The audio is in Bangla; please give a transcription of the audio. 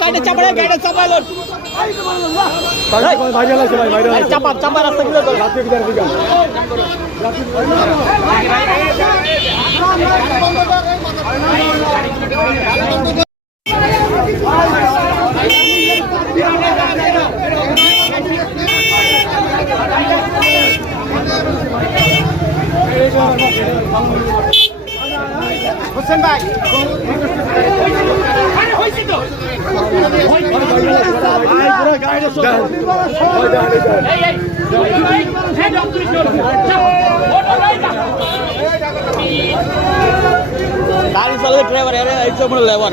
গাড়িটা চাপায় গাড়িটা চাপায় চাপা চাপা রাস্তা দিলে তো রাত্রে হোসেন ভাই गाड़ी चल ड्राइवर यार ऐसे लेवर